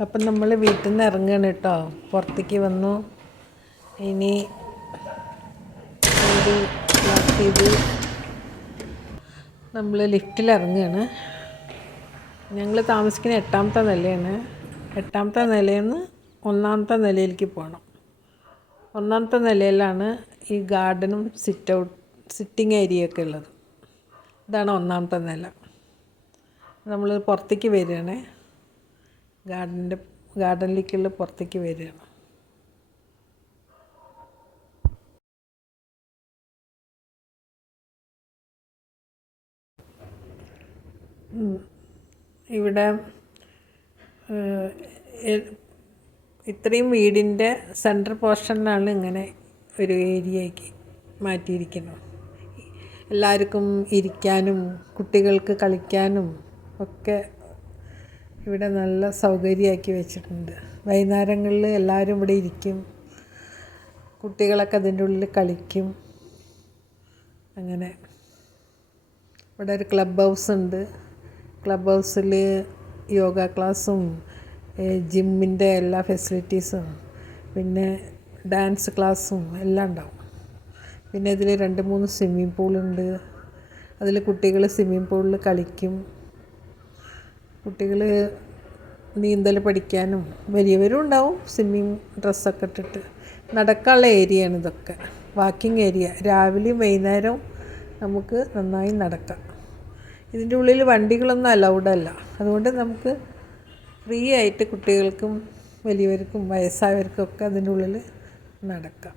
അപ്പം നമ്മൾ വീട്ടിൽ നിന്ന് ഇറങ്ങുകയാണ് കേട്ടോ. പുറത്തേക്ക് വന്നു. ഇനി നമ്മൾ ലിഫ്റ്റിൽ ഇറങ്ങുകയാണ് ഞങ്ങൾ താമസിക്കുന്ന എട്ടാമത്തെ നിലയാണ്. എട്ടാമത്തെ നിലയിൽ നിന്ന് ഒന്നാമത്തെ നിലയിലേക്ക് പോകണം ഒന്നാമത്തെ നിലയിലാണ് ഈ ഗാർഡനും സിറ്റ് ഔട്ട് സിറ്റിംഗ് ഏരിയ ഒക്കെ ഉള്ളത്. ഇതാണ് ഒന്നാമത്തെ നില. നമ്മൾ പുറത്തേക്ക് വരികയാണ്. ഗാർഡന്റെ ഗാർഡനിലേക്കുള്ള പുറത്തേക്ക് വരികയാണ്. ഇവിടെ ഇത്രയും വീടിന്റെ സെൻട്രൽ പോർഷനിലാണ് ഇങ്ങനെ ഒരു ഏരിയയ്ക്ക് മാറ്റിയിരിക്കുന്നത് എല്ലാവർക്കും ഇരിക്കാനും കുട്ടികൾക്ക് കളിക്കാനും ഒക്കെ ഇവിടെ നല്ല സൗകര്യമാക്കി വെച്ചിട്ടുണ്ട്. വൈകുന്നേരങ്ങളിൽ എല്ലാവരും ഇവിടെ ഇരിക്കും. കുട്ടികളൊക്കെ അതിന്റെ ഉള്ളിൽ കളിക്കും. അങ്ങനെ. ഇവിടെ ഒരു ക്ലബ് ഹൗസ് ഉണ്ട്. ക്ലബ് ഹൗസിൽ യോഗ ക്ലാസ്സും ജിമ്മിന്റെ എല്ലാ ഫെസിലിറ്റീസും പിന്നെ ഡാൻസ് ക്ലാസ്സും എല്ലാം ഉണ്ടാവും. പിന്നെ ഇതിൽ രണ്ട് മൂന്ന് സ്വിമ്മിംഗ് പൂളുണ്ട് അതിൽ കുട്ടികൾ സ്വിമ്മിംഗ് പൂളിൽ കളിക്കും. കുട്ടികൾ നീന്തൽ പഠിക്കാനും വലിയവരും ഉണ്ടാവും. സ്വിമ്മിങ് ഡ്രസ്സൊക്കെ ഇട്ടിട്ട് നടക്കാനുള്ള ഏരിയയാണ് ഇതൊക്കെ. വാക്കിംഗ് ഏരിയ രാവിലെയും വൈകുന്നേരവും നമുക്ക് നന്നായി നടക്കാം. ഇതിന്റെ ഉള്ളിൽ വണ്ടികളൊന്നും അലൗഡല്ല അതുകൊണ്ട് നമുക്ക് ഫ്രീ ആയിട്ട് കുട്ടികൾക്കും വലിയവർക്കും വയസ്സായവർക്കും ഒക്കെ അതിന്റെ ഉള്ളിൽ നടക്കാം.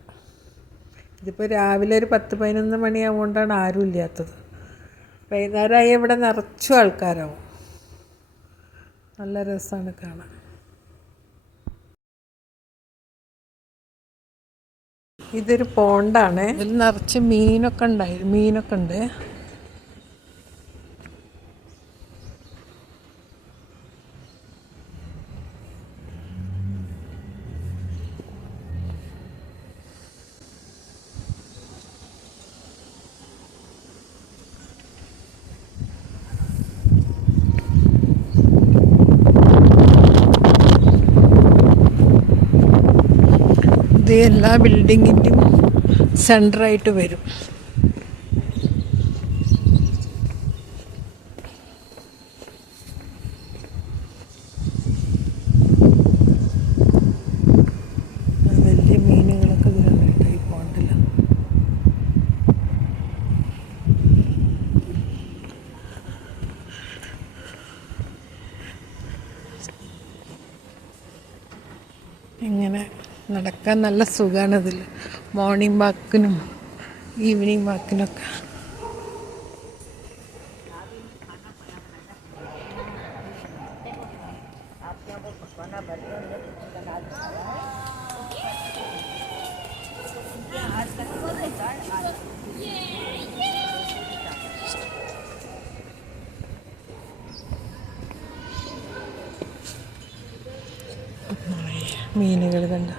ഇതിപ്പോൾ രാവിലെ ഒരു പത്ത് പതിനൊന്ന് മണിയാവുകൊണ്ടാണ് ആരും ഇല്ലാത്തത്. വൈകുന്നേരമായി ഇവിടെ നിറച്ചു ആൾക്കാരാവും. നല്ല രസമാണ് കാണാൻ. ഇതൊരു പോണ്ടാണ്. ഇതിൽ നിറച്ച് മീനൊക്കെ ഉണ്ടായി മീനൊക്കെ ഉണ്ട്. ഇത് എല്ലാ ബിൽഡിങ്ങിന്റെയും സെന്ററായിട്ട് വരും. മീനുകളൊക്കെ ഈ ഇങ്ങനെ നടക്കാൻ നല്ല സുഖമാണ് ഇതിൽ മോർണിംഗ് വാക്കിനും ഈവനിങ് വാക്കിനൊക്കെ മീനുകൾ കണ്ട?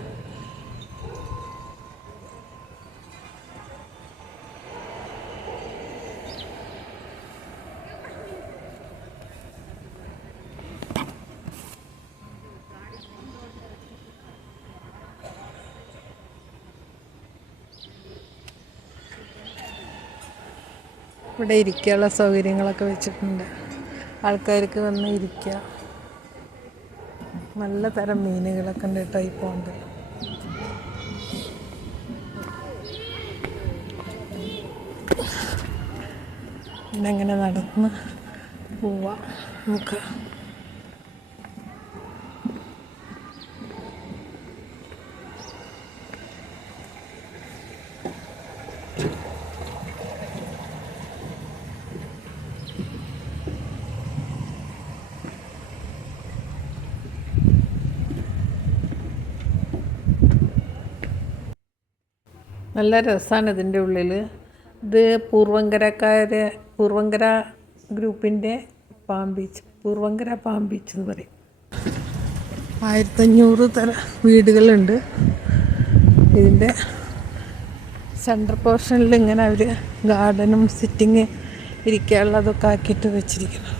ഇവിടെ ഇരിക്കാനുള്ള സൗകര്യങ്ങളൊക്കെ വെച്ചിട്ടുണ്ട്. ആൾക്കാർക്ക് വന്ന് ഇരിക്കുക നല്ല തരം മീനുകളൊക്കെ ഉണ്ട് കേട്ടോ ഈ പോണ്ട്. പിന്നെ അങ്ങനെ നടന്ന് പോവാം? നമുക്ക് നല്ല രസമാണ് ഇതിന്റെ ഉള്ളിൽ ഇത് പൂർവങ്കരക്കാര് പൂർവങ്കര ഗ്രൂപ്പിന്റെ palm beach Puravankara palm beach എന്ന് പറയും. ആയിരത്തഞ്ഞൂറ് തര വീടുകളുണ്ട്. ഇതിന്റെ സെൻട്രൽ പോർഷനിൽ ഇങ്ങനെ അവർ ഗാർഡനും സിറ്റിങ് ഇരിക്കാനുള്ളതൊക്കെ ആക്കിയിട്ട് വെച്ചിരിക്കണം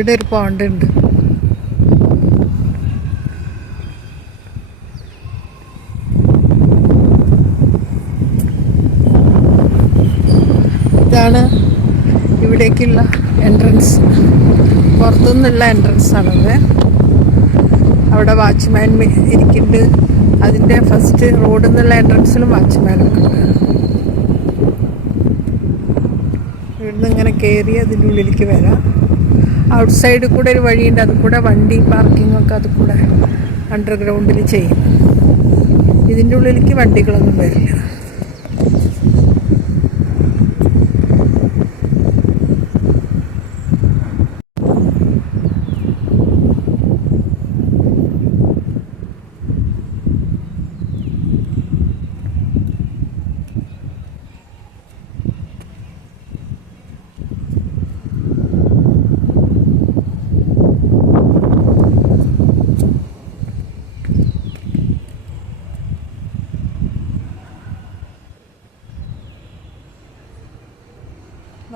ഇവിടെ ഒരു പോണ്ട് ഉണ്ട്. ഇതാണ് ഇവിടേക്കുള്ള എൻട്രൻസ് പുറത്തുനിന്നുള്ള എൻട്രൻസ് ആണത്. അവിടെ വാച്ച്മാൻ ഇരിക്കുന്നുണ്ട്. അതിന്റെ ഫസ്റ്റ് റോഡിൽ നിന്നുള്ള എൻട്രൻസിലും വാച്ച്മാനൊക്കെ ഉണ്ട് ഇവിടുന്ന് ഇങ്ങനെ കയറി അതിന്റെ ഉള്ളിലേക്ക് വരാം. ഔട്ട് സൈഡിൽ കൂടെ ഒരു വഴിയുണ്ട്. അത് കൂടെ വണ്ടി പാർക്കിങ്ങൊക്കെ അത് കൂടെ അണ്ടർഗ്രൗണ്ടിൽ ചെയ്യും ഇതിന്റെ ഉള്ളിലേക്ക് വണ്ടികളൊന്നും വരില്ല.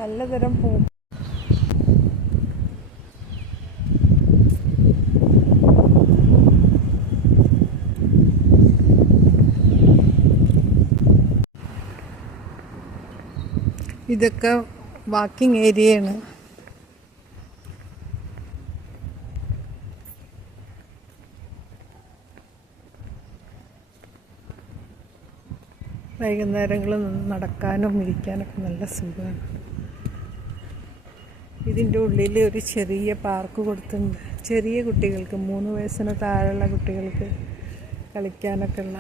നല്ല തരം പൂ. ഇതൊക്കെ വാക്കിംഗ് ഏരിയയാണ്. വൈകുന്നേരങ്ങളിൽ നടക്കാനും ഇരിക്കാനൊക്കെ നല്ല സുഖമാണ്. ഇതിന്റെ ഉള്ളിൽ ഒരു ചെറിയ പാർക്ക് കൊടുത്തിട്ടുണ്ട്. ചെറിയ കുട്ടികൾക്ക് മൂന്ന് വയസ്സിന് താഴെയുള്ള കുട്ടികൾക്ക് കളിക്കാനൊക്കെ ഉള്ള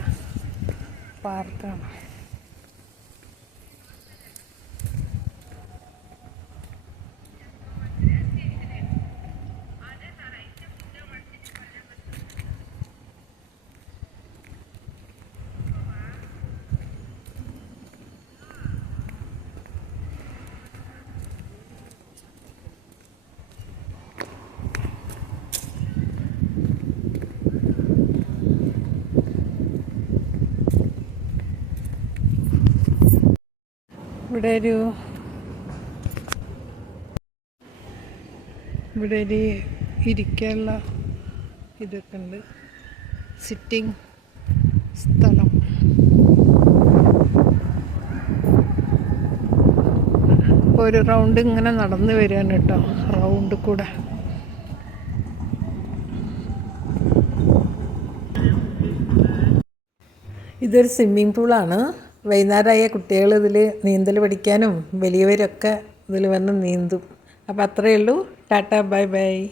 പാർക്കാണ്. ഇവിടെ ഒരു ഇവിടെ ഒരു ഇരിക്കാനുള്ള ഇതൊക്കെ ഉണ്ട്. സിറ്റിംഗ് സ്ഥലം. ഒരു റൗണ്ട് ഇങ്ങനെ നടന്നു വരികയാണ് കേട്ടോ. റൗണ്ട് കൂടെ. ഇതൊരു സ്വിമ്മിംഗ് പൂളാണ് വൈകുന്നേരമായ കുട്ടികൾ ഇതിൽ നീന്തൽ പഠിക്കാനും വലിയവരൊക്കെ ഇതിൽ വന്ന് നീന്തും. അപ്പോൾ അത്രയേ ഉള്ളൂ ടാറ്റ ബൈ ബൈ.